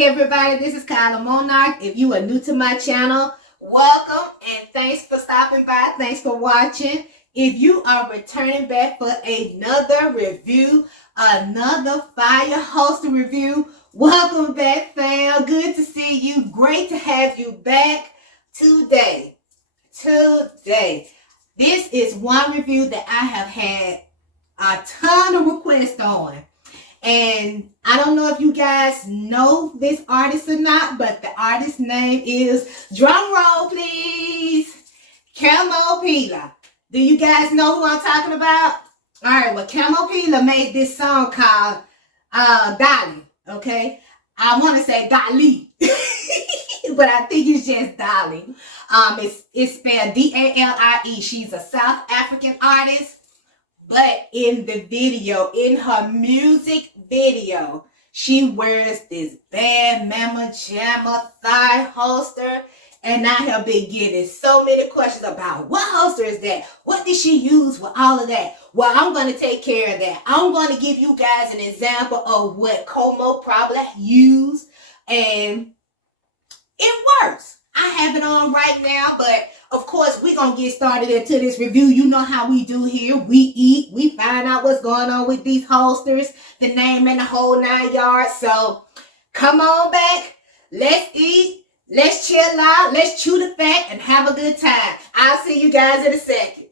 Hey everybody, this is Kyla Monarch. If you are new to my channel, welcome and thanks for stopping by. Thanks for watching. If you are returning back for another review, another fire holster review, welcome back, fam. Good to see you. Great to have you back today. This is one review that I have had a ton of requests on. And I don't know if you guys know this artist or not, but the artist's name is, drum roll please, Kamo. Do you guys know who I'm talking about? All right, well, Kamo made this song called Dalie, okay? I want to say Dalie, but I think it's just Dalie. It's spelled D-A-L-I-E. She's a South African artist. But in the video, in her music video, she wears this bad mama jamma thigh holster. And I have been getting so many questions about what holster is that? What did she use with all of that? Well, I'm going to take care of that. I'm going to give you guys an example of what Kamo probably used. And it works. I have it on right now, but of course, we're going to get started into this review. You know how we do here. We eat. We find out what's going on with these holsters, the name and the whole 9 yards. So come on back. Let's eat. Let's chill out. Let's chew the fat and have a good time. I'll see you guys in a second.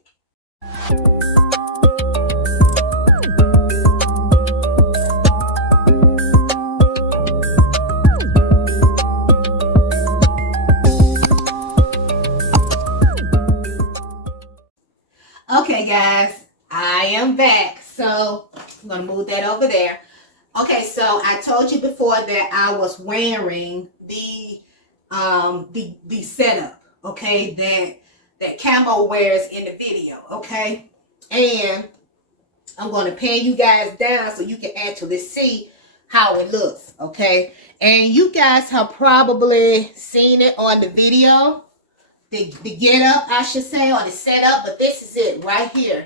Okay, guys, I am back. So I'm gonna move that over there. Okay, so I told you before that I was wearing the setup, okay, that Kamo wears in the video, okay, and I'm gonna pan you guys down so you can actually see how it looks, okay, and you guys have probably seen it on the video. The get up, I should say, or the setup, but this is it right here.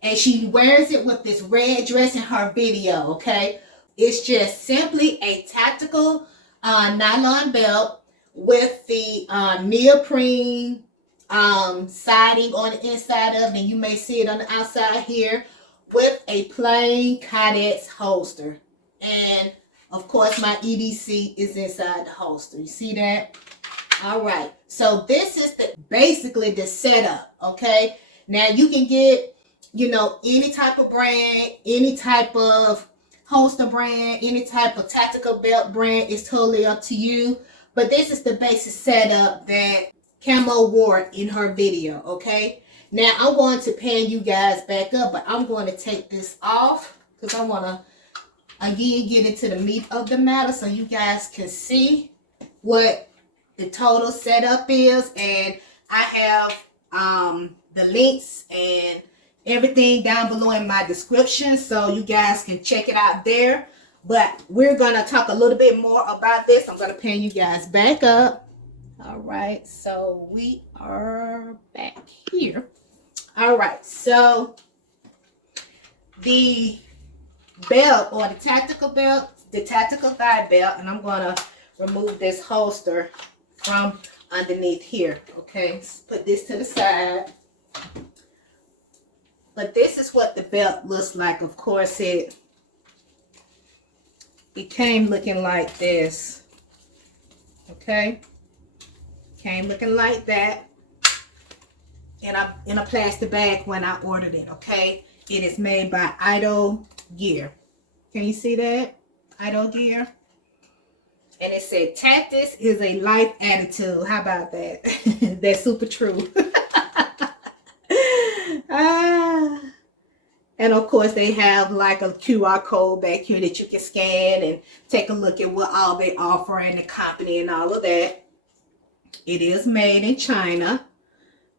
And she wears it with this red dress in her video, okay? It's just simply a tactical nylon belt with the neoprene siding on the inside of it. And you may see it on the outside here with a plain Kydex holster. And, of course, my EDC is inside the holster. You see that? All right, so this is basically the setup, okay? Now you can get, you know, any type of brand, any type of holster brand, any type of tactical belt brand. It's totally up to you. But this is the basic setup that Kamo wore in her video, okay? Now I'm going to pan you guys back up, but I'm going to take this off because I want to, again, get into the meat of the matter so you guys can see what the total setup is. And I have the links and everything down below in my description so you guys can check it out there. But we're gonna talk a little bit more about this. I'm gonna pan you guys back up. All right, so we are back here. All right, so the belt, or the tactical belt, the tactical thigh belt, and I'm gonna remove this holster from underneath here, okay? Let's put this to the side. But this is what the belt looks like. Of course, it came looking like this, okay? Came looking like that in a plastic bag when I ordered it, okay? It is made by Idol Gear. Can you see that? Idol Gear. And it said, tactics is a life attitude. How about that? That's super true. And of course, they have like a QR code back here that you can scan and take a look at what all they offer and the company and all of that. It is made in China.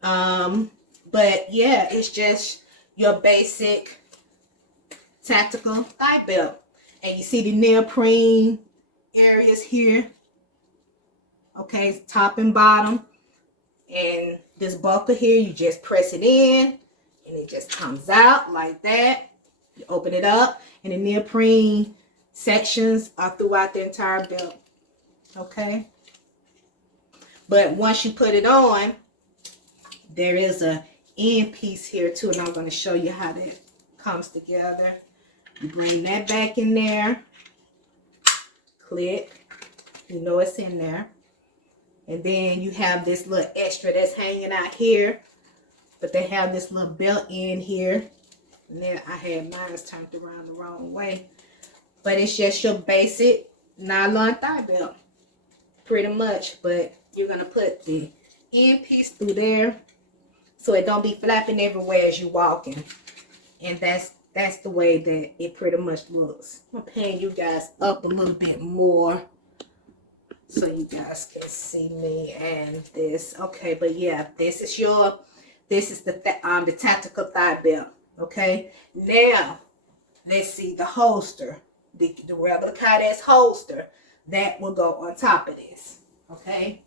But yeah, it's just your basic tactical thigh belt. And you see the neoprene areas here, okay, top and bottom, and this buckle here, you just press it in and it just comes out like that. You open it up and the neoprene sections are throughout the entire belt. Okay. But once you put it on, there is a end piece here too, and I'm going to show you how that comes together. You bring that back in there, click, you know it's in there, and then you have this little extra that's hanging out here, but they have this little belt in here, and then I had mine turned around the wrong way, but it's just your basic nylon thigh belt, pretty much. But you're going to put the end piece through there so it don't be flapping everywhere as you walking, and that's the way that it pretty much looks. I'm gonna pan you guys up a little bit more so you guys can see me and this. Okay, but yeah, this is the tactical thigh belt. Okay, now let's see the holster, the regular Kyla's holster that will go on top of this. Okay,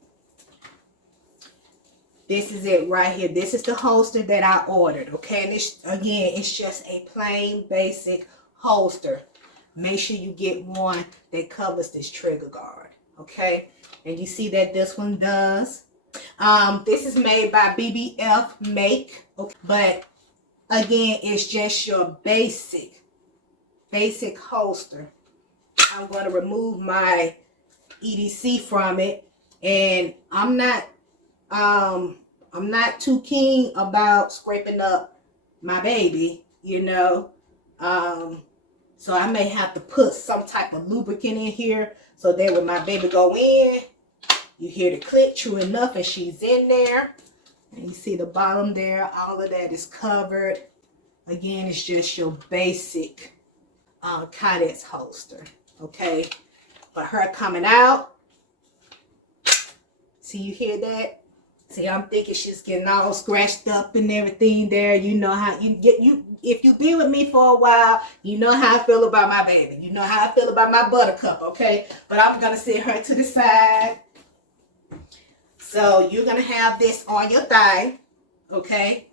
this is it right here. This is the holster that I ordered. Okay, and this, again, it's just a plain basic holster. Make sure you get one that covers this trigger guard. Okay, and you see that this one does. This is made by BBF Make. Okay, but again, it's just your basic holster. I'm going to remove my EDC from it, and I'm not too keen about scraping up my baby, you know. So I may have to put some type of lubricant in here so that when my baby go in, you hear the click, true enough, and she's in there. And you see the bottom there, all of that is covered. Again, it's just your basic Kyla's holster, okay? But her coming out, see, you hear that? See, I'm thinking she's getting all scratched up and everything there. You know how if you be with me for a while, you know how I feel about my baby. You know how I feel about my buttercup, okay? But I'm going to sit her to the side. So you're going to have this on your thigh, okay?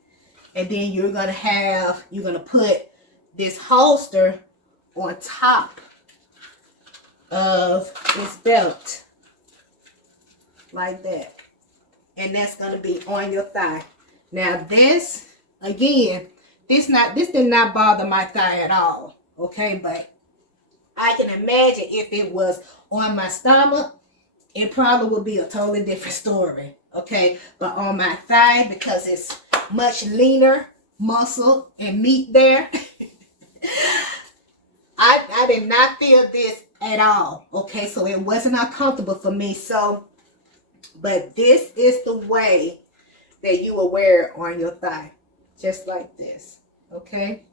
And then you're going to put this holster on top of this belt, like that. And that's going to be on your thigh. Now this, again, this did not bother my thigh at all. Okay, but I can imagine if it was on my stomach, it probably would be a totally different story. Okay, but on my thigh, because it's much leaner muscle and meat there, I did not feel this at all. Okay, so it wasn't uncomfortable for me. So, but this is the way that you will wear it on your thigh, just like this. Okay,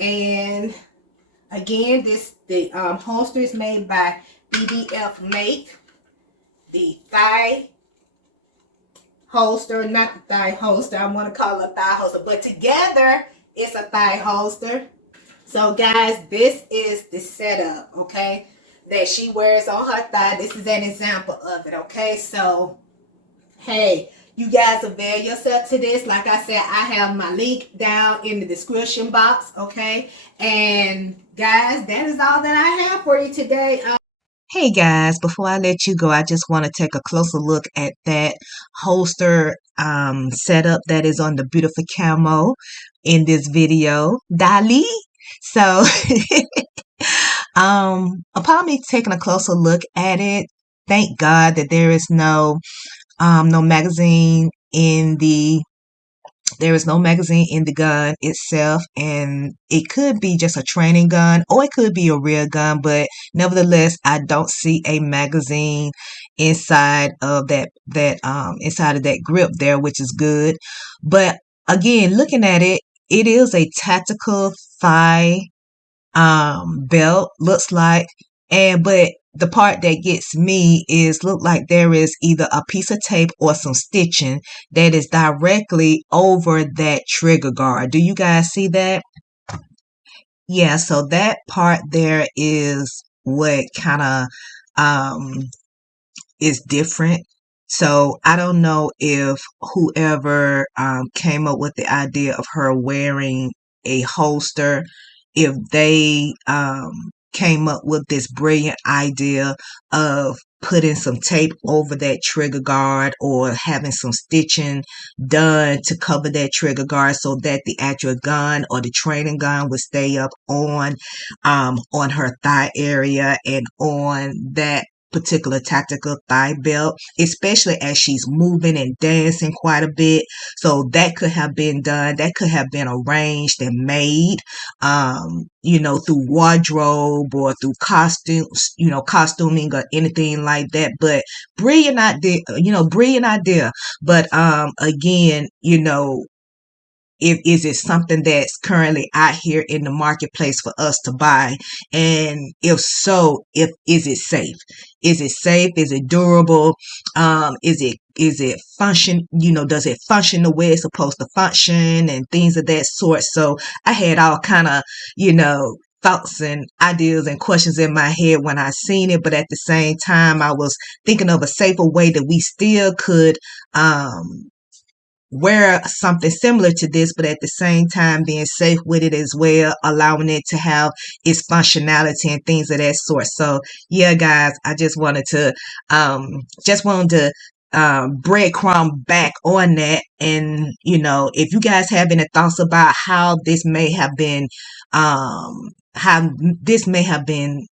and again, the holster is made by BBF Make. The thigh holster, not the thigh holster, I want to call it a thigh holster, but together it's a thigh holster. So guys, this is the setup, okay, that she wears on her thigh. This is an example of it, okay? So, hey, you guys avail yourself to this. Like I said, I have my link down in the description box, okay? And guys, that is all that I have for you today. Hey guys, before I let you go, I just want to take a closer look at that holster setup that is on the beautiful Kamo in this video. Dalie. So upon me taking a closer look at it, thank God that there is no magazine in the gun itself, and it could be just a training gun or it could be a real gun, but nevertheless I don't see a magazine inside of that grip there, which is good. But again, looking at it, it is a tactical thigh belt, looks like, but the part that gets me is look like there is either a piece of tape or some stitching that is directly over that trigger guard. Do you guys see that? Yeah, so that part there is what kind of is different. So I don't know if whoever came up with the idea of her wearing a holster, if they came up with this brilliant idea of putting some tape over that trigger guard or having some stitching done to cover that trigger guard so that the actual gun or the training gun would stay up on her thigh area and on that particular tactical thigh belt, especially as she's moving and dancing quite a bit. So that could have been done. That could have been arranged and made, through wardrobe or through costumes, costuming or anything like that. But brilliant idea, brilliant idea. But, again, if is it something that's currently out here in the marketplace for us to buy, and if so, is it safe? Is it safe? Is it durable? Is it function? Does it function the way it's supposed to function and things of that sort? So I had all kind of thoughts and ideas and questions in my head when I seen it, but at the same time I was thinking of a safer way that we still could wear something similar to this, but at the same time being safe with it as well, allowing it to have its functionality and things of that sort. So yeah, guys, I just wanted to breadcrumb back on that. And if you guys have any thoughts about how this may have been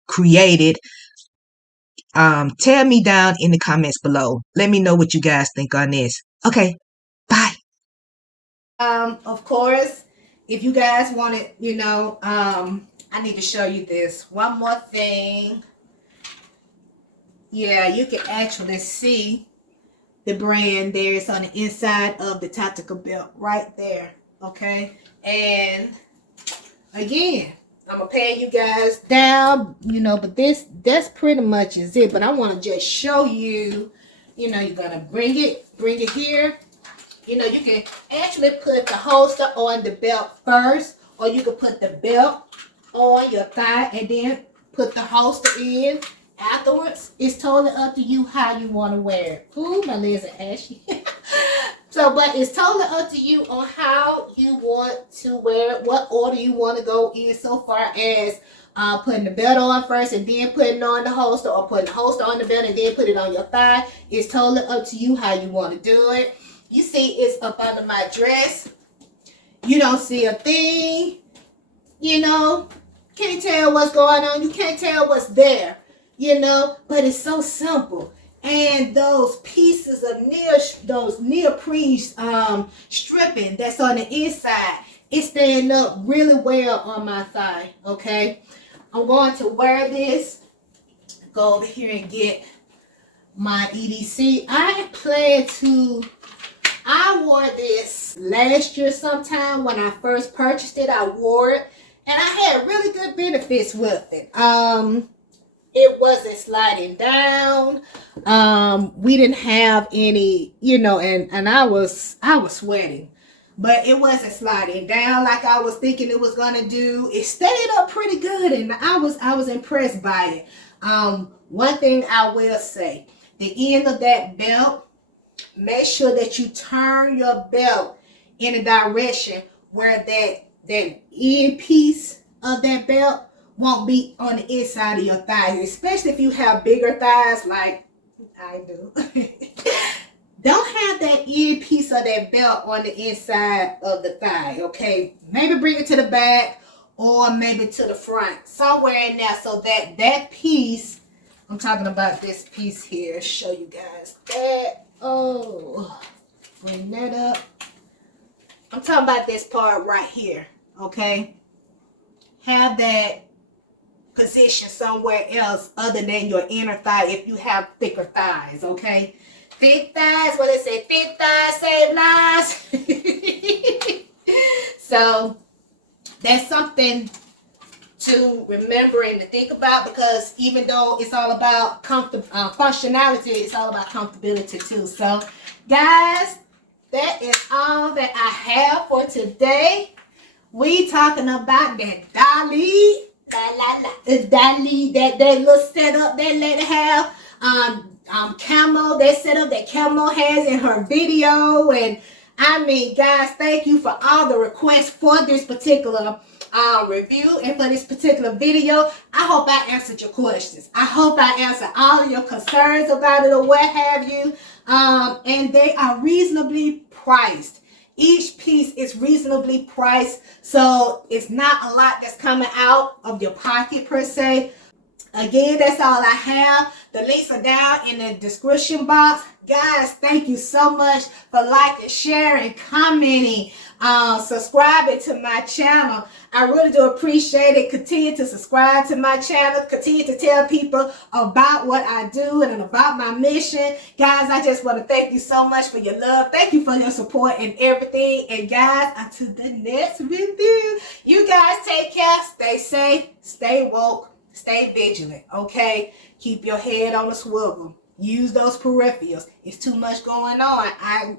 created, tell me down in the comments below. Let me know what you guys think on this. Okay, bye. Of course, if you guys want it, I need to show you this. One more thing. Yeah, you can actually see the brand there. It's on the inside of the tactical belt right there. Okay. And again, I'm gonna pay you guys down, but that's pretty much is it. But I want to just show you, you're gonna bring it here. You can actually put the holster on the belt first, or you can put the belt on your thigh and then put the holster in afterwards. It's totally up to you how you want to wear it. Ooh, my legs are ashy. But it's totally up to you on how you want to wear it, what order you want to go in, so far as putting the belt on first and then putting on the holster, or putting the holster on the belt and then put it on your thigh. It's totally up to you how you want to do it. You see it's up under my dress. You don't see a thing. Can't tell what's going on. You can't tell what's there. But it's so simple. And those pieces of those neoprene stripping that's on the inside, it's staying up really well on my thigh. Okay, I'm going to wear this. Go over here and get my EDC. I wore this last year sometime when I first purchased it. I wore it and I had really good benefits with it. It wasn't sliding down. We didn't have any, and I was sweating, but it wasn't sliding down like I was thinking it was gonna do. It stayed up pretty good, and I was impressed by it. One thing I will say, the end of that belt, make sure that you turn your belt in a direction where that end piece of that belt won't be on the inside of your thighs, especially if you have bigger thighs like I do. Don't have that end piece of that belt on the inside of the thigh, okay? Maybe bring it to the back or maybe to the front, somewhere in there, so that piece, I'm talking about this piece here, show you guys that. Oh, bring that up. I'm talking about this part right here, okay? Have that position somewhere else other than your inner thigh if you have thicker thighs, okay? Thick thighs, what they say, thick thighs save lives. So that's something to remember and to think about, because even though it's all about functionality, it's all about comfortability too. So guys, that is all that I have for today. We talking about that Dalie, that little setup that lady have, Kamo, that setup that Kamo has in her video. And I mean, guys, thank you for all the requests for this particular review and for this particular video. I hope I answered your questions. I hope I answered all of your concerns about it or what have you. And they are reasonably priced. Each piece is reasonably priced, so it's not a lot that's coming out of your pocket per se. Again, that's all I have. The links are down in the description box. Guys, thank you so much for liking, sharing, commenting, subscribing to my channel. I really do appreciate it. Continue to subscribe to my channel. Continue to tell people about what I do and about my mission. Guys, I just want to thank you so much for your love. Thank you for your support and everything. And guys, until the next review, you guys take care. Stay safe. Stay woke. Stay vigilant, okay? Keep your head on a swivel. Use those peripherals. It's too much going on.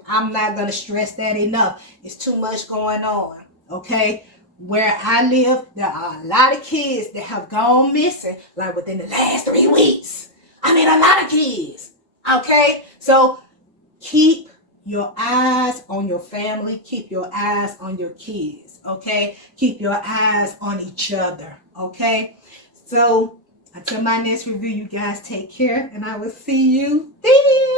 I'm not going to stress that enough. It's too much going on, okay? Where I live, there are a lot of kids that have gone missing, like within the last 3 weeks. I mean, a lot of kids, okay? So keep your eyes on your family. Keep your eyes on your kids, okay? Keep your eyes on each other, okay? So until my next review, you guys take care, and I will see you then.